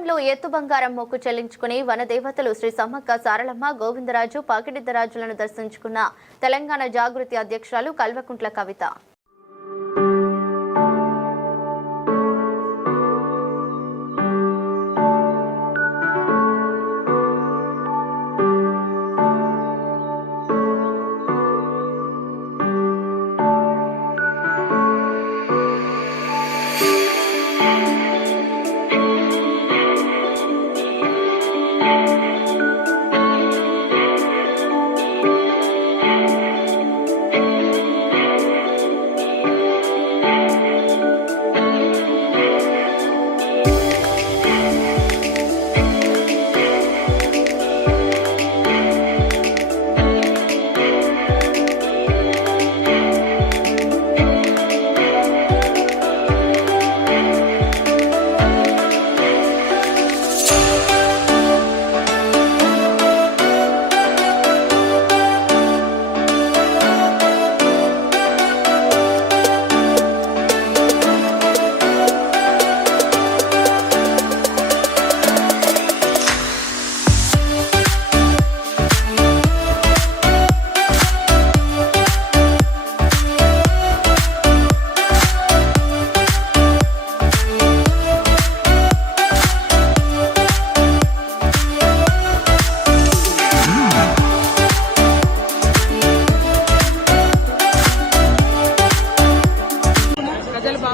ఆలయంలో ఎత్తు బంగారం మొక్కు చెల్లించుకుని వనదేవతలు శ్రీ సమ్మక్క సారలమ్మ గోవిందరాజు పాకిడిద్దరాజులను దర్శించుకున్న తెలంగాణ జాగృతి అధ్యక్షురాలు కల్వకుంట్ల కవిత.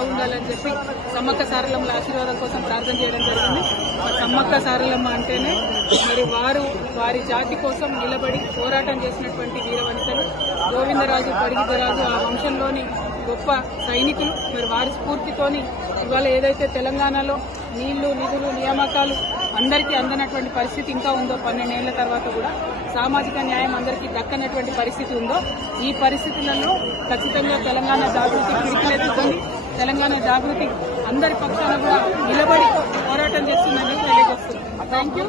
ప్రజలు బాగుండాలని చెప్పి సమ్మక్క సారలమ్మల ఆశీర్వాదం కోసం ప్రార్థన చేయడం జరిగింది. సమ్మక్క సారలమ్మ అంటేనే మరి వారు వారి జాతి కోసం నిలబడి పోరాటం చేసినటువంటి వీరవనితలు. గోవిందరాజు పరిగితరాజు ఆ వంశంలోని గొప్ప సైనికులు. మరి వారి స్ఫూర్తితోని ఇవాళ ఏదైతే తెలంగాణలో నీళ్ళు నిధులు నియామకాలు అందరికీ అందనటువంటి పరిస్థితి ఇంకా ఉందో పన్నెండేళ్ళ తర్వాత కూడా సామాజిక న్యాయం అందరికీ దక్కనటువంటి పరిస్థితి ఉందో ఈ పరిస్థితులలో ఖచ్చితంగా తెలంగాణ జాగృతి పిడికిలెత్తుకొని తెలంగాణ జాగృతి అందరి పక్షాన కూడా నిలబడి పోరాటం చేస్తుందని తెలియజేస్తుంది థ్యాంక్ యూ